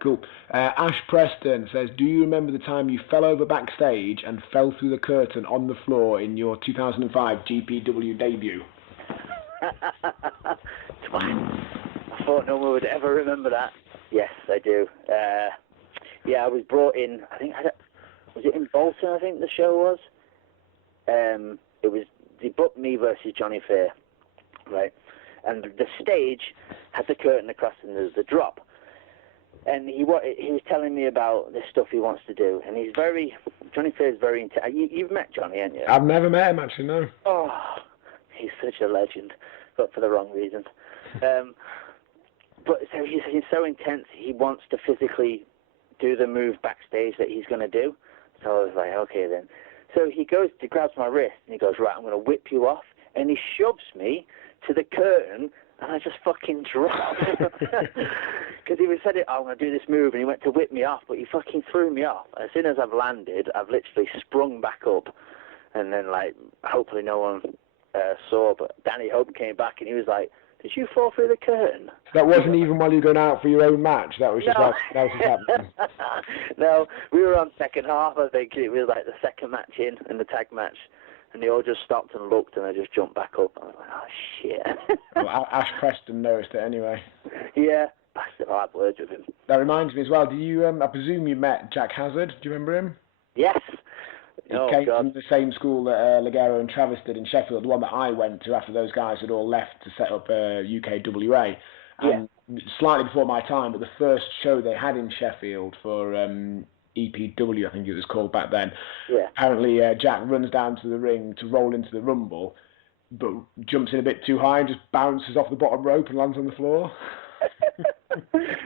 Cool. Ash Preston says, do you remember the time you fell over backstage and fell through the curtain on the floor in your 2005 GPW debut? I thought no one would ever remember that. Yes, I do. I was brought in, was it in Bolton, I think the show was? They booked me versus Johnny Fair, right? And the stage had the curtain across and there's the drop. And he was telling me about the stuff he wants to do. And Johnny Fair's very into, you've met Johnny, haven't you? I've never met him, actually, no. Oh, he's such a legend, but for the wrong reasons. But so he's so intense, he wants to physically do the move backstage that he's going to do. So I was like, okay then. So he grabs my wrist, and he goes, right, I'm going to whip you off. And he shoves me to the curtain, and I just fucking dropped. Because he said, I'm going to do this move, and he went to whip me off, but he fucking threw me off. As soon as I've landed, I've literally sprung back up. And then, hopefully no one saw, but Danny Hope came back, and he was like, did you fall through the curtain? So that wasn't even while you were going out for your own match? That was just happening? No, we were on second half, I think. It was like the second match in the tag match. And they all just stopped and looked, and I just jumped back up. I was like, oh, shit. Well, Ash Preston noticed it anyway. Yeah, bastard, I had words with him. That reminds me as well, I presume you met Jack Hazard? Do you remember him? Yes. He came from the same school that Ligero and Travis did in Sheffield, the one that I went to after those guys had all left to set up UKWA. And slightly before my time, but the first show they had in Sheffield for EPW, I think it was called back then. Yeah. Apparently, Jack runs down to the ring to roll into the Rumble, but jumps in a bit too high and just bounces off the bottom rope and lands on the floor.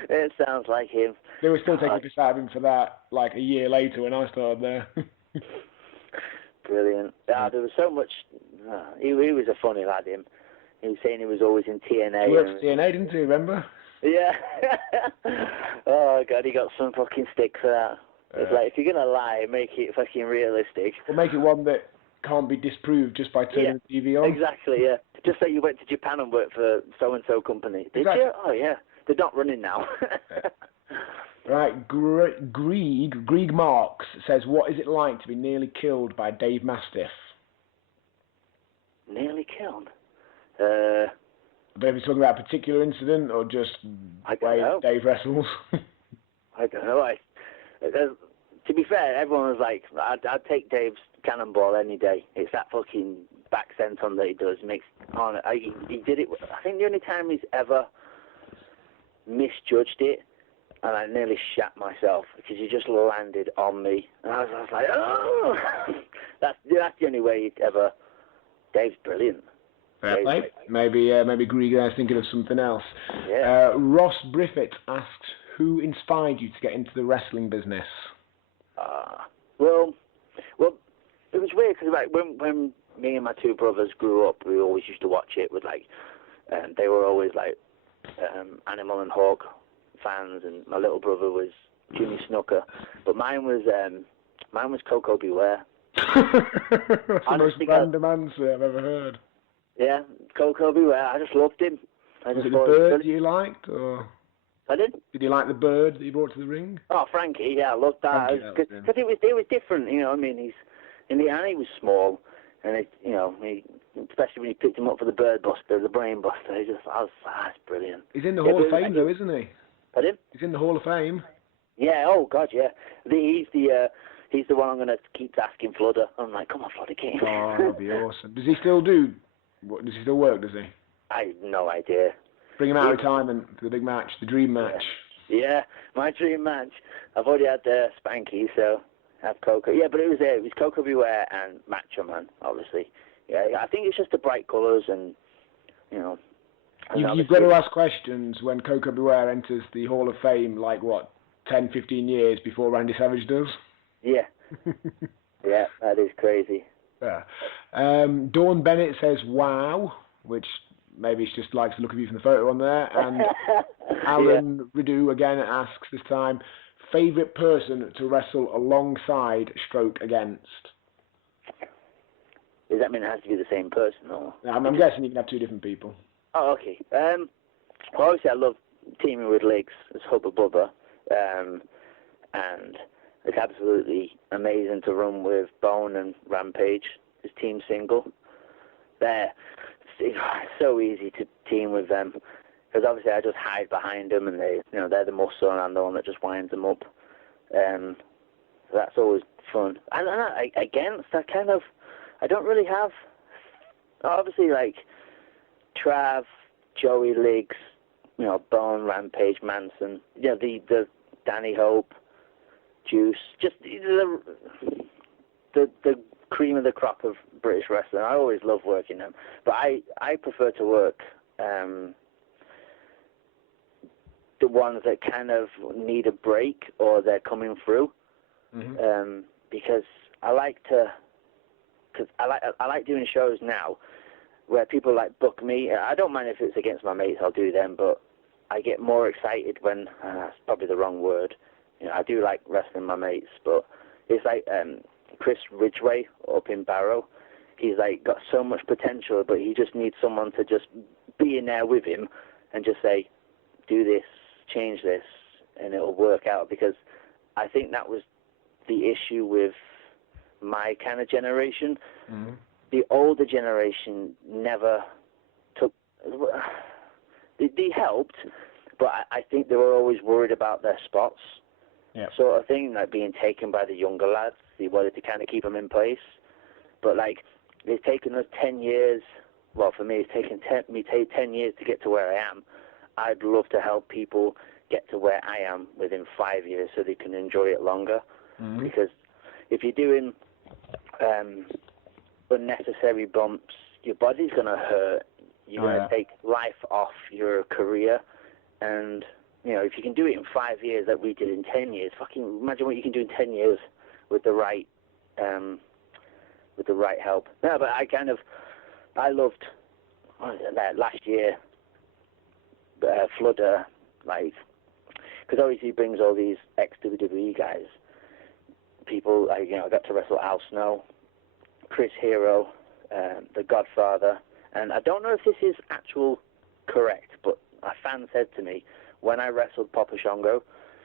It sounds like him. They were still taking piss out of him for that, a year later when I started there. Brilliant. There was so much. He was a funny lad, him. He was saying he was always in TNA. He worked for TNA, didn't he, remember? Yeah. Oh, God, he got some fucking stick for that. It's like, if you're going to lie, make it fucking realistic. Well, make it one that can't be disproved just by turning the TV on. Exactly, yeah. Just say you went to Japan and worked for so-and-so company. Did you? Oh, yeah. They're not running now. Right, Grieg Marks says, what is it like to be nearly killed by Dave Mastiff? Nearly killed? But are we talking about a particular incident or just I don't know. Dave wrestles? I don't know. To be fair, everyone was like, I'd take Dave's cannonball any day. It's that fucking back senton that he does. He did it. I think the only time he's ever misjudged it, and I nearly shat myself because he just landed on me, and I was like, oh, that's the only way he'd ever. Dave's brilliant. Maybe Grieger is thinking of something else. Yeah. Ross Briffett asks, who inspired you to get into the wrestling business? Well, it was weird because when me and my two brothers grew up, we always used to watch it with they were always Animal and Hawk fans, and my little brother was Jimmy Snooker, but mine was Coco Beware. That's the most random answer I've ever heard. Yeah, Coco Beware. I just loved him. Was it the bird you liked, or? I did. Did you like the bird that you brought to the ring? Oh, Frankie, yeah, I loved that. Because it was different, you know what I mean? He was small, and especially when you picked him up for the bird buster, the brain buster, that's brilliant. He's in the Hall of Fame though, isn't he? Pardon? He's in the Hall of Fame. Yeah, oh God, yeah. He's the one I'm going to keep asking Fludder. I'm like, come on, Fludder, get him. Oh, that'd be awesome. Does he still does he still work, does he? I have no idea. Bring him out of retirement for the big match, the dream match. Yeah, my dream match. I've already had Spanky, so I have Coco. Yeah, but it was Coco Beware and Macho Man, obviously. Yeah, I think it's just the bright colours and, You've got to ask questions when Coco Beware enters the Hall of Fame, 10, 15 years before Randy Savage does? Yeah. Yeah, that is crazy. Yeah. Dawn Bennett says, wow, which maybe she just likes the look of you from the photo on there. And Alan Rideau again asks this time, favourite person to wrestle alongside stroke against? Does that mean it has to be the same person? Or? I'm guessing you can have two different people. Oh, okay. Well, obviously I love teaming with Legs as Hubba Bubba. And it's absolutely amazing to run with Bone and Rampage, his team single. It's so easy to team with them. Because obviously I just hide behind them and they're the muscle and I'm the one that just winds them up. So that's always fun. And against, I don't really have, obviously like Trav, Joey Liggs, Bone, Rampage, Manson, the Danny Hope, Juice, just the cream of the crop of British wrestling. I always love working them. But I prefer to work the ones that kind of need a break or they're coming through, because I like doing shows now where people like book me. I don't mind if it's against my mates, I'll do them, but I get more excited when that's probably the wrong word. I do like wrestling my mates, but it's like Chris Ridgway up in Barrow. He's like got so much potential, but he just needs someone to just be in there with him and just say, do this, change this, and it'll work out. Because I think that was the issue with my kind of generation. The older generation never took... They helped, but I think they were always worried about their spots. Sort of thing, like being taken by the younger lads. They wanted to kind of keep them in place. But like, it's taken us 10 years. Well, for me, it's taken 10 years to get to where I am. I'd love to help people get to where I am within 5 years so they can enjoy it longer. Because if you're doing unnecessary bumps, your body's going to hurt. You're going to take life off your career. And, if you can do it in 5 years like we did in 10 years, fucking imagine what you can do in 10 years with the right help. No, but I loved last year, Fludder, like, because obviously he brings all these ex-WWE guys. People, I got to wrestle Al Snow, Chris Hero, The Godfather, and I don't know if this is correct, but a fan said to me, when I wrestled Papa Shango,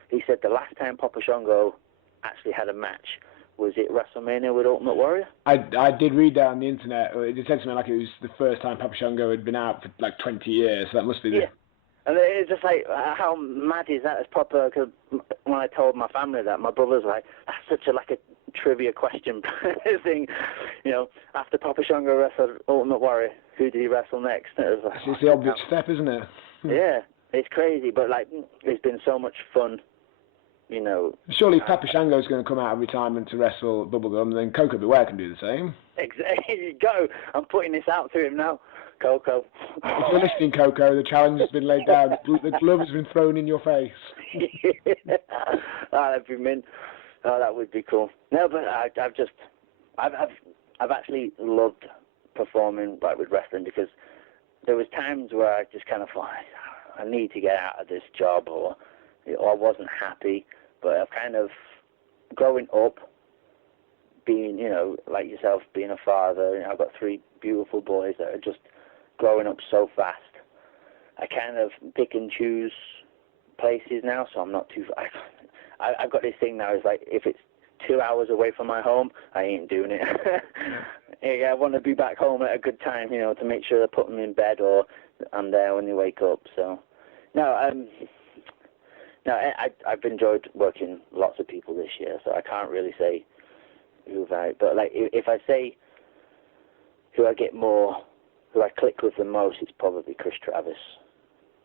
he said the last time Papa Shango actually had a match was it WrestleMania with Ultimate Warrior? I did read that on the internet. It said something like it was the first time Papa Shango had been out for like 20 years, so that must be the... Yeah. And it's just like, how mad is that as proper? Because when I told my family that, my brother's like, that's such a trivia question thing. After Papa Shango wrestled Ultimate Warrior, who did he wrestle next? It was it's the obvious step, isn't it? Yeah, it's crazy, but it's been so much fun. Surely Papa Shango's going to come out of retirement to wrestle Bubblegum, then Coco Beware can do the same. Exactly. Here you go. I'm putting this out to him now. Coco. If you're listening, Coco, the challenge has been laid down. The glove has been thrown in your face. That'd be mint. Oh, that would be cool. No, but I've actually loved performing with wrestling, because there was times where I just kind of thought, I need to get out of this job, or I wasn't happy. But I've kind of, growing up, being, like yourself, being a father, I've got 3 beautiful boys that are just growing up so fast. I kind of pick and choose places now, so I'm not too... I've got this thing now, it's like, if it's 2 hours away from my home, I ain't doing it. I want to be back home at a good time, to make sure I put them in bed or I'm there when they wake up. So, I've enjoyed working lots of people this year, so I can't really say but if I say who I click with the most, it's probably Chris Travis.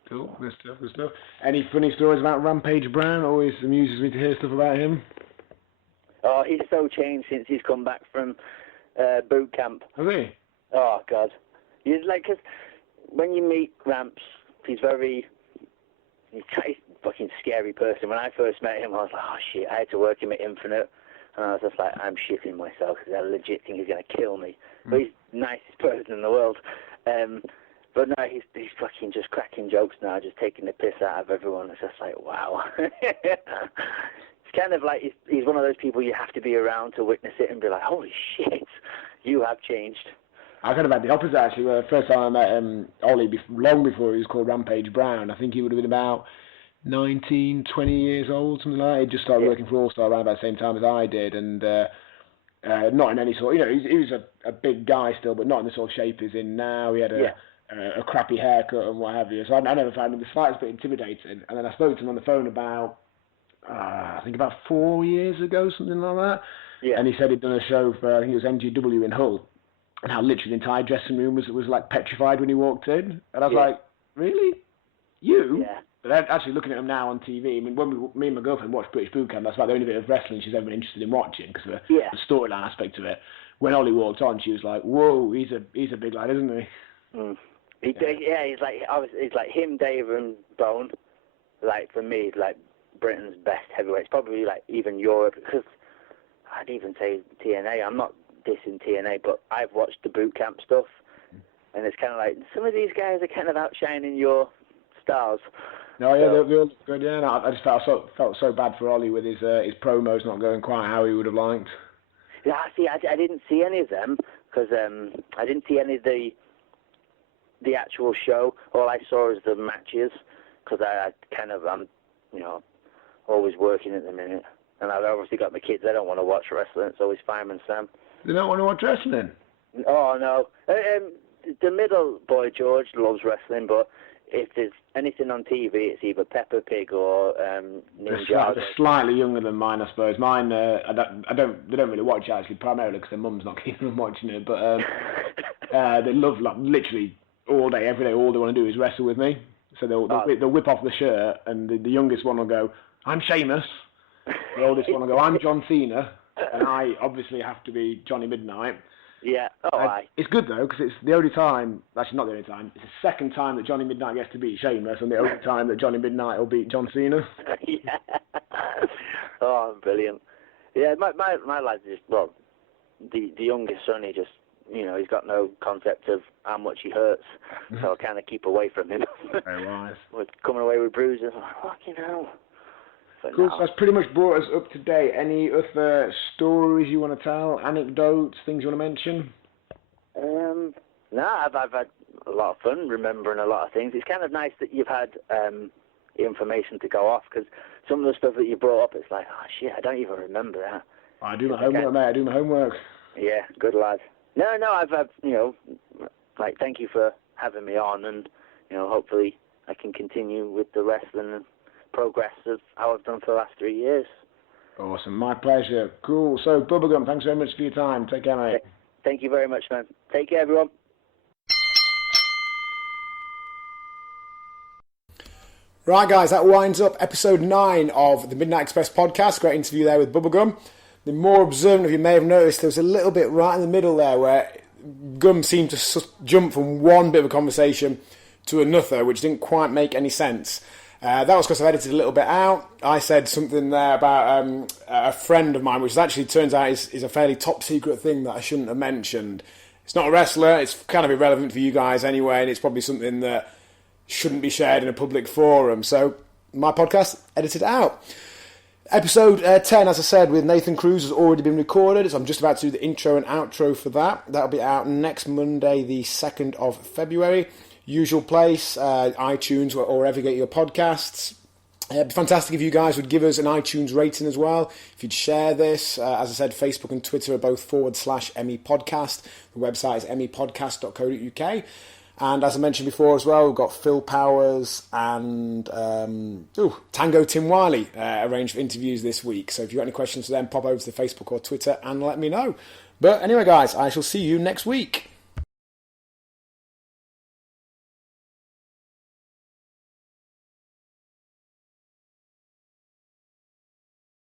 Cool, good stuff. Any funny stories about Rampage Brown? Always amuses me to hear stuff about him. Oh, he's so changed since he's come back from boot camp. Has he? Oh, God. He's cause when you meet Ramps, he's a fucking scary person. When I first met him, I was like, oh, shit, I had to work him at Infinite. And I was just like, I'm shitting myself because I legit think he's going to kill me. But he's the nicest person in the world. But no, he's fucking just cracking jokes now, just taking the piss out of everyone. It's just like, wow. It's kind of like he's one of those people you have to be around to witness it and be like, holy shit, you have changed. I kind of had the opposite, actually, where the first time I met Ollie, long before he was called Rampage Brown, I think he would have been about 19, 20 years old, something like that. He just started working for All Star around about the same time as I did, and not in any sort, he was a big guy still, but not in the sort of shape he's in now. He had a crappy haircut and what have you, so I never found him the slightest bit intimidating. And then I spoke to him on the phone about, I think about 4 years ago, something like that, and he said he'd done a show for, I think it was MGW in Hull, and how literally the entire dressing room was like petrified when he walked in. And I was like, really? You? Yeah. But actually looking at him now on TV, I mean, when me and my girlfriend watched British Boot Camp, that's about the only bit of wrestling she's ever been interested in watching, because of the storyline aspect of it. When Ollie walked on, she was like, whoa, he's a big lad, isn't he? Mm. He's like him, Dave, and Bone. Like, for me, like Britain's best heavyweights, probably like even Europe, because I'd even say TNA. I'm not dissing TNA, but I've watched the boot camp stuff, and it's kind of like some of these guys are kind of outshining your stars. No, yeah, they're all good. Yeah, no, I just felt so bad for Ollie with his promos not going quite how he would have liked. Yeah, see, I didn't see any of them because I didn't see any of the actual show. All I saw was the matches, because I'm always working at the minute, and I've obviously got my kids. They don't want to watch wrestling. It's always Fireman Sam. They don't want to watch wrestling? Oh, no. The middle boy, George, loves wrestling, but if there's anything on TV, it's either Peppa Pig or Ninja. They're slightly younger than mine, I suppose. Mine, they don't really watch it, actually, primarily because their mum's not keeping them watching it, but they love, like, literally all day, every day, all they want to do is wrestle with me. So they'll whip off the shirt, and the youngest one will go, I'm Sheamus. The oldest one will go, I'm John Cena. And I obviously have to be Johnny Midnight. Yeah, it's good, though, because it's the only time, actually not the only time, it's the second time that Johnny Midnight gets to beat Sheamus, and the only time that Johnny Midnight will beat John Cena. Yeah. Oh, brilliant. Yeah, my lad's just, well, the youngest son, he just, he's got no concept of how much he hurts, so I kind of keep away from him. Very wise. We're coming away with bruises. I'm like, fucking hell. Cool, so that's pretty much brought us up to date. Any other stories you want to tell, anecdotes, things you want to mention? No, I've had a lot of fun remembering a lot of things. It's kind of nice that you've had information to go off, because some of the stuff that you brought up, it's like, oh shit, I don't even remember that. I do my homework, mate. I do my homework. Yeah, good lad. No, I've like, thank you for having me on, and hopefully I can continue with the wrestling and progress of how I've done for the last 3 years. Awesome, my pleasure. Cool. So, Bubblegum, thanks very much for your time. Take care, mate. Thank you very much, man. Take care, everyone. Right, guys, that winds up episode 9 of the Midnight Express podcast. Great interview there with Bubblegum. The more observant of you may have noticed there was a little bit right in the middle there where Gum seemed to jump from one bit of a conversation to another, which didn't quite make any sense. That was because I edited a little bit out. I said something there about a friend of mine, which actually turns out is a fairly top secret thing that I shouldn't have mentioned. It's not a wrestler. It's kind of irrelevant for you guys anyway, and it's probably something that shouldn't be shared in a public forum. So my podcast, edited out. Episode 10, as I said, with Nathan Cruz has already been recorded, so I'm just about to do the intro and outro for that. That'll be out next Monday, the 2nd of February. Usual place, iTunes or wherever you get your podcasts. It'd be fantastic if you guys would give us an iTunes rating as well. If you'd share this, as I said, Facebook and Twitter are both /ME Podcast. The website is mepodcast.co.uk. And as I mentioned before as well, we've got Phil Powers and Tango Tim Wiley arranged for interviews this week. So if you've got any questions for them, pop over to the Facebook or Twitter and let me know. But anyway, guys, I shall see you next week.